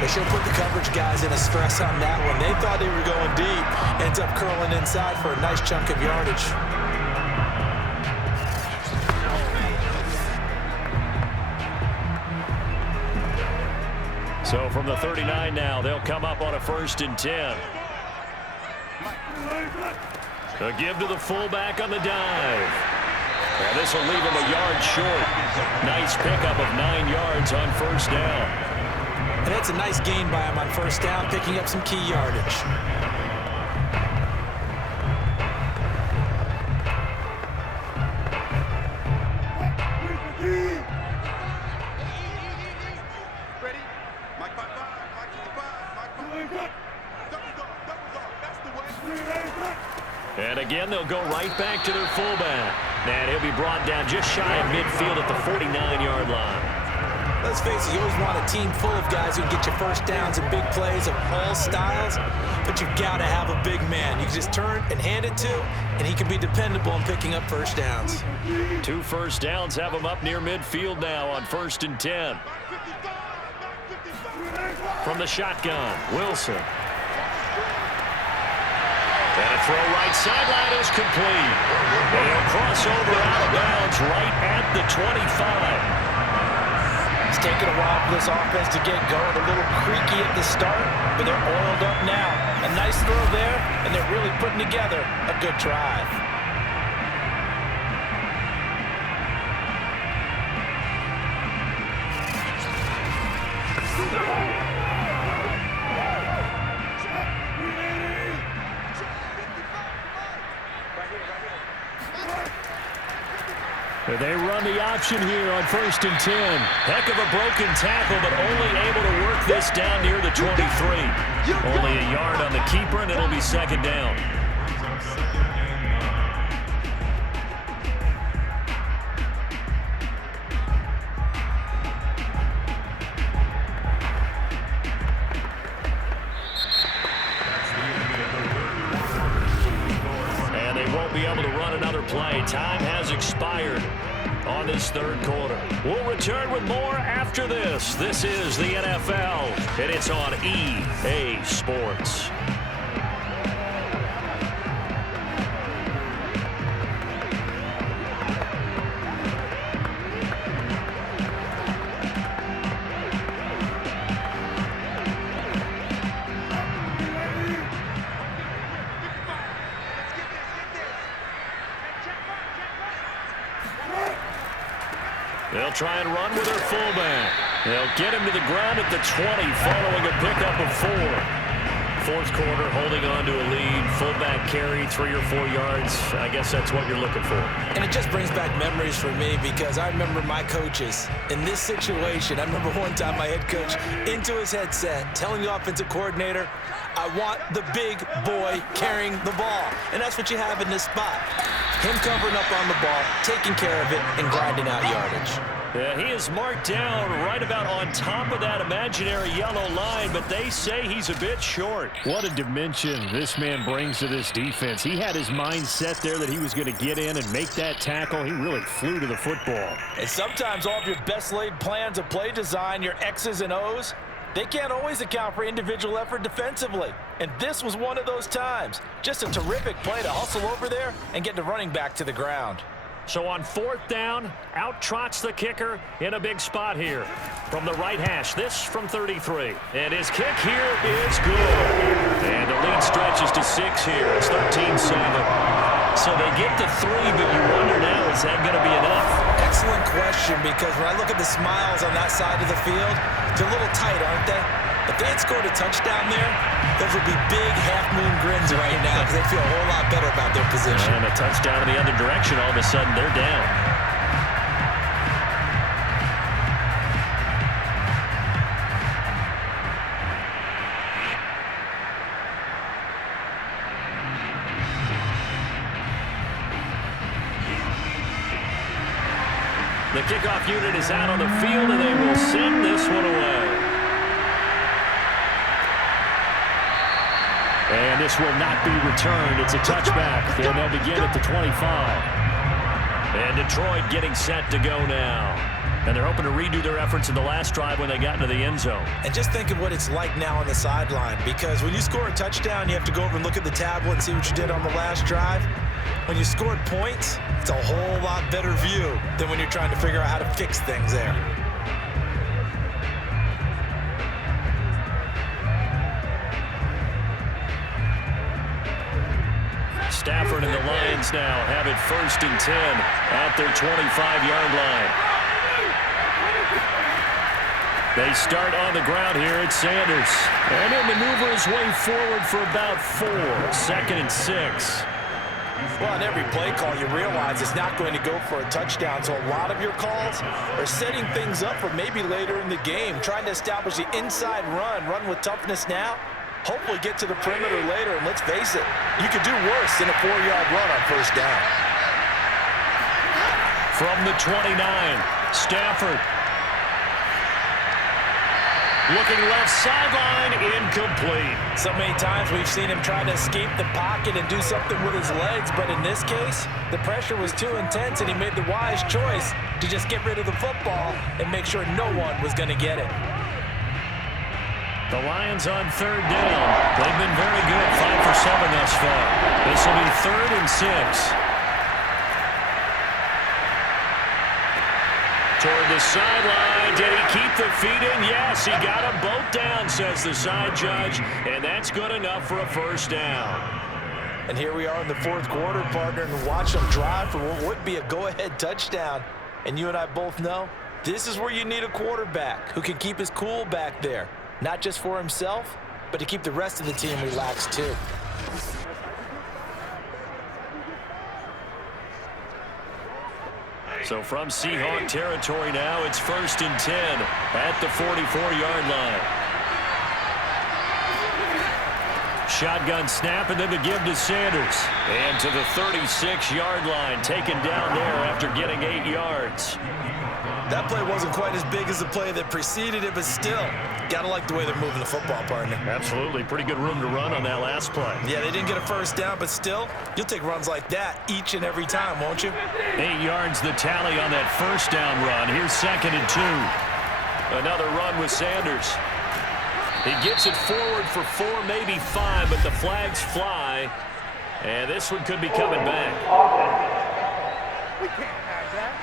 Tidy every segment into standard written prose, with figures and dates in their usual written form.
They sure put the coverage guys in a stress on that one. They thought they were going deep. Ends up curling inside for a nice chunk of yardage. So from the 39 now, they'll come up on a 1st and 10. A give to the fullback on the dive. And this will leave him a yard short. Nice pickup of 9 yards on 1st down. And that's a nice gain by him on 1st down, picking up some key yardage. And again, they'll go right back to their fullback. And he'll be brought down just shy of midfield at the 49-yard line. Let's face it, you always want a team full of guys who get you first downs and big plays of all styles, but you've got to have a big man. You can just turn and hand it to, and he can be dependable in picking up first downs. 2 first downs have him up near midfield now on 1st and 10. From the shotgun, Wilson. And a throw right sideline is complete. And he'll cross over out of bounds right at the 25. It's taken a while for this offense to get going. A little creaky at the start, but they're oiled up now. A nice throw there, and they're really putting together a good drive. They run the option here on 1st and 10. Heck of a broken tackle, but only able to work this down near the 23. Only a yard on the keeper, and it'll be 2nd down. And they won't be able to run another play. Time has expired on this 3rd quarter. We'll return with more after this. This is the NFL, and it's on EA Sports. They'll try and run with their fullback. They'll get him to the ground at the 20 following a pickup of 4. 4th quarter, holding on to a lead. Fullback carry, 3 or 4 yards. I guess that's what you're looking for. And it just brings back memories for me because I remember my coaches in this situation. I remember one time my head coach into his headset telling the offensive coordinator, I want the big boy carrying the ball. And that's what you have in this spot. Him covering up on the ball, taking care of it, and grinding out yardage. Yeah, he is marked down right about on top of that imaginary yellow line, but they say he's a bit short. What a dimension this man brings to this defense. He had his mind set there that he was going to get in and make that tackle. He really flew to the football. And sometimes all of your best laid plans of play design, your X's and O's, they can't always account for individual effort defensively. And this was one of those times. Just a terrific play to hustle over there and get the running back to the ground. So on 4th down, out trots the kicker in a big spot here. From the right hash, this from 33. And his kick here is good. And the lead stretches to 6 here. It's 13-7. So they get to 3, but you wonder now, is that going to be enough? Excellent question, because when I look at the smiles on that side of the field, they're a little tight, aren't they? If they had scored a touchdown there, those would be big half-moon grins right now because they feel a whole lot better about their position. And a touchdown in the other direction, all of a sudden they're down. The kickoff unit is out on the field, and they will send this one away. And this will not be returned. It's a touchback. And they'll begin at the 25. And Detroit getting set to go now. And they're hoping to redo their efforts in the last drive when they got into the end zone. And just think of what it's like now on the sideline, because when you score a touchdown, you have to go over and look at the tablet and see what you did on the last drive. When you scored points, it's a whole lot better view than when you're trying to figure out how to fix things there. Stafford and the Lions now have it 1st and 10 at their 25-yard line. They start on the ground here at Sanders. And he'll maneuver his way forward for about 4. 2nd and 6. Well, on every play call, you realize it's not going to go for a touchdown. So a lot of your calls are setting things up for maybe later in the game, trying to establish the inside run with toughness now. Hopefully get to the perimeter later, and let's face it, you could do worse than a 4-yard run on 1st down. From the 29, Stafford. Looking left sideline, incomplete. So many times we've seen him try to escape the pocket and do something with his legs, but in this case, the pressure was too intense, and he made the wise choice to just get rid of the football and make sure no one was going to get it. The Lions on 3rd down. They've been very good, 5 for 7 thus far. This will be 3rd and 6. Toward the sideline. Did he keep the feet in? Yes, he got them both down, says the side judge. And that's good enough for a 1st down. And here we are in the 4th quarter, partner, and watch them drive for what would be a go-ahead touchdown. And you and I both know this is where you need a quarterback who can keep his cool back there. Not just for himself, but to keep the rest of the team relaxed too. So from Seahawk territory now, it's 1st and 10 at the 44-yard line. Shotgun snap, and then the give to Sanders. And to the 36-yard line, taken down there after getting 8 yards. That play wasn't quite as big as the play that preceded it, but still, gotta like the way they're moving the football, partner. Absolutely. Pretty good room to run on that last play. Yeah, they didn't get a 1st down, but still, you'll take runs like that each and every time, won't you? 8 yards the tally on that 1st down run. Here's 2nd and 2. Another run with Sanders. He gets it forward for 4, maybe 5, but the flags fly. And this one could be coming back. We can't have that.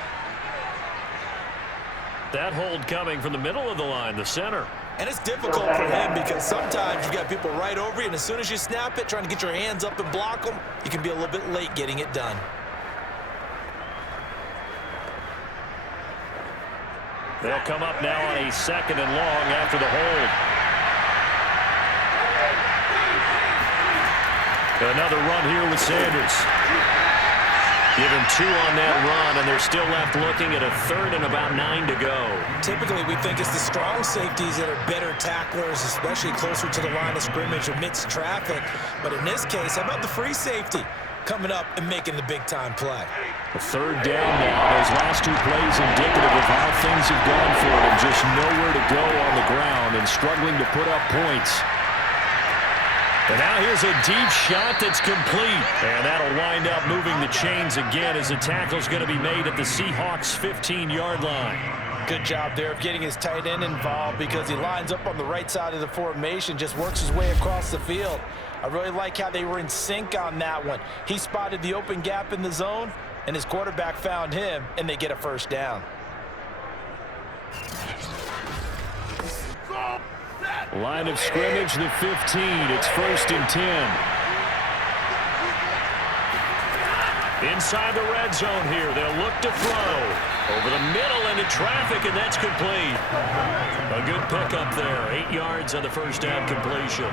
That hold coming from the middle of the line, the center. And it's difficult for him because sometimes you've got people right over you, and as soon as you snap it, trying to get your hands up and block them, you can be a little bit late getting it done. They'll come up now on a 2nd and long after the hold. Another run here with Sanders. Give him 2 on that run, and they're still left looking at a 3rd and about 9 to go. Typically, we think it's the strong safeties that are better tacklers, especially closer to the line of scrimmage amidst traffic. But in this case, how about the free safety coming up and making the big-time play? A 3rd down now. Those last 2 plays indicative of how things have gone for them. Just nowhere to go on the ground and struggling to put up points. And now here's a deep shot that's complete. And that'll wind up moving the chains again as the tackle's going to be made at the Seahawks' 15-yard line. Good job there of getting his tight end involved because he lines up on the right side of the formation, just works his way across the field. I really like how they were in sync on that one. He spotted the open gap in the zone, and his quarterback found him, and they get a 1st down. Line of scrimmage, the 15. It's 1st and 10. Inside the red zone here. They'll look to throw. Over the middle into traffic, and that's complete. A good pickup there. 8 yards on the 1st down completion.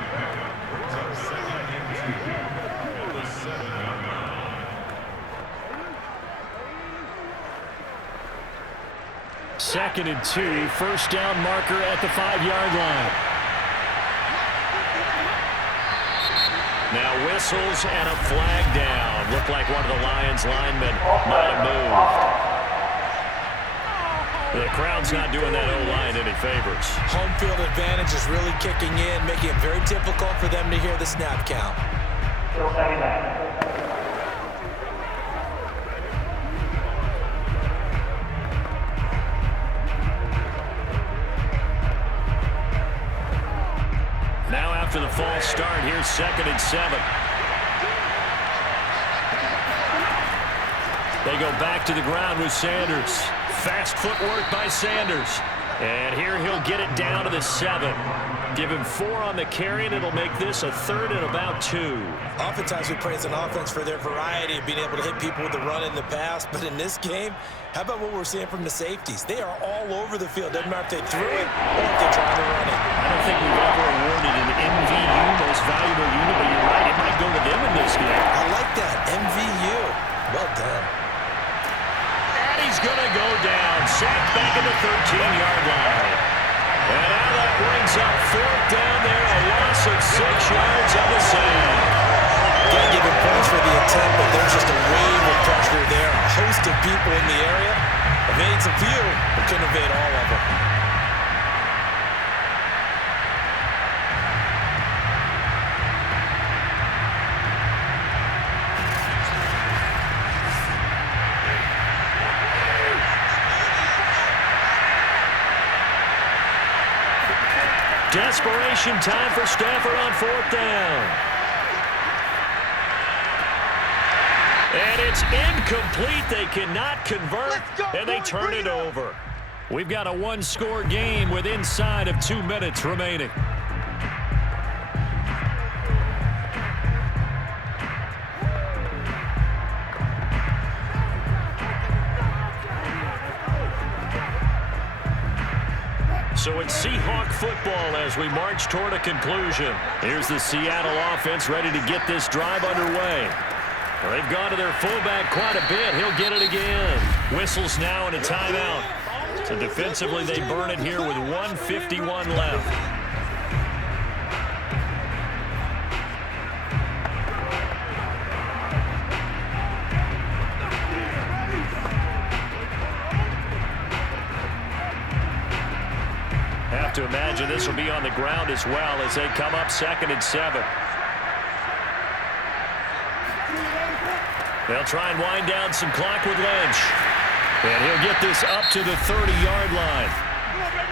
Second and 2. 1st down marker at the 5-yard line. Now whistles and a flag down. Looked like one of the Lions linemen might have moved. The crowd's not doing that O-line any favors. Home field advantage is really kicking in, making it very difficult for them to hear the snap count. after the false start. Here's 2nd and 7. They go back to the ground with Sanders. Fast footwork by Sanders. And here he'll get it down to the 7. Give him 4 on the carry, and it'll make this a 3rd and about 2. Oftentimes we praise an offense for their variety of being able to hit people with the run in the pass. But in this game, how about what we're seeing from the safeties? They are all over the field. Doesn't matter if they threw it or if they're trying to run it. I don't think we've ever awarded an MVU, most valuable unit, but you're right. It might go to them in this game. I like that. MVU. Well done. And he's going to go down. Sacked back at the 13-yard line. And now that brings up 4th down there, a loss of 6 yards on the sack. Can't give him points for the attempt, but there's just a wave of pressure there. A host of people in the area. Evades a few, but couldn't evade all of them. Desperation time for Stafford on 4th down. And it's incomplete. They cannot convert, and they turn it over. We've got a 1-score game with inside of 2 minutes remaining. So it's Seahawk football as we march toward a conclusion. Here's the Seattle offense ready to get this drive underway. Well, they've gone to their fullback quite a bit. He'll get it again. Whistles now and a timeout. So defensively, they burn it here with 1:51 left. Have to imagine this will be on the ground as well as they come up 2nd and 7. They'll try and wind down some clock with Lynch. And he'll get this up to the 30-yard line.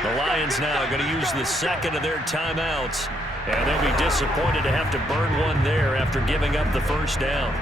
The Lions now going to use the 2nd of their timeouts. And they'll be disappointed to have to burn one there after giving up the 1st down.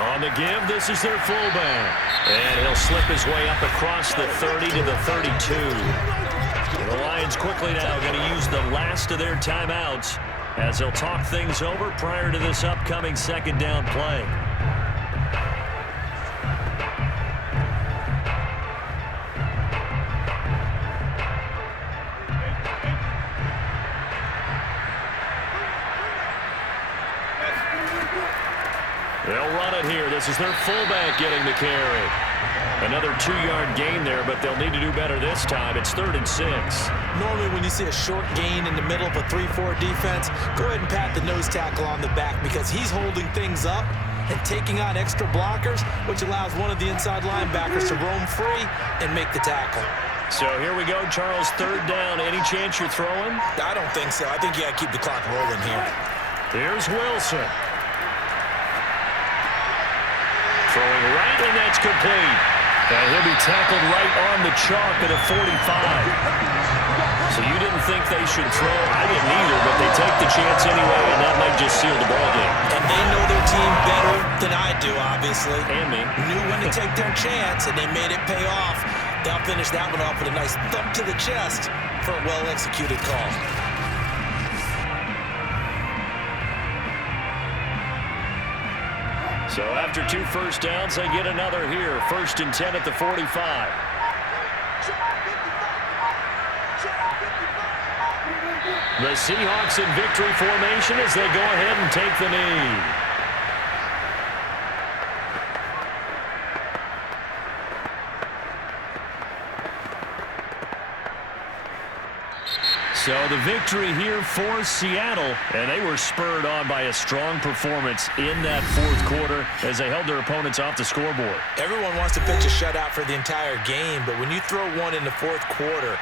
On the give, this is their fullback. And he'll slip his way up across the 30 to the 32. The Lions quickly now going to use the last of their timeouts as they'll talk things over prior to this upcoming 2nd down play. They'll run it here. This is their fullback getting the carry. Another 2-yard gain there, but they'll need to do better this time. It's 3rd and 6. Normally when you see a short gain in the middle of a 3-4 defense, go ahead and pat the nose tackle on the back because he's holding things up and taking on extra blockers, which allows one of the inside linebackers to roam free and make the tackle. So here we go, Charles, 3rd down. Any chance you're throwing? I don't think so. I think you got to keep the clock rolling here. Here's Wilson. Throwing right, and that's complete. And he'll be tackled right on the chalk at a 45. So you didn't think they should throw? I didn't either, but they take the chance anyway, and that might just seal the ballgame. And they know their team better than I do, obviously. And me. Knew when to take their chance, and they made it pay off. They'll finish that one off with a nice thump to the chest for a well-executed call. So after 2 first downs, they get another here. 1st and 10 at the 45. The Seahawks in victory formation as they go ahead and take the knee. So the victory here for Seattle, and they were spurred on by a strong performance in that 4th quarter as they held their opponents off the scoreboard. Everyone wants to pitch a shutout for the entire game, but when you throw one in the 4th quarter,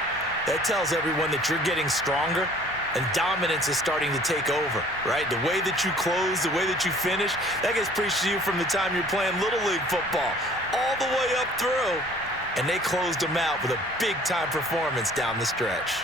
That tells everyone that you're getting stronger and dominance is starting to take over, right? The way that you close, the way that you finish, that gets preached to you from the time you're playing Little League football all the way up through. And they closed them out with a big-time performance down the stretch.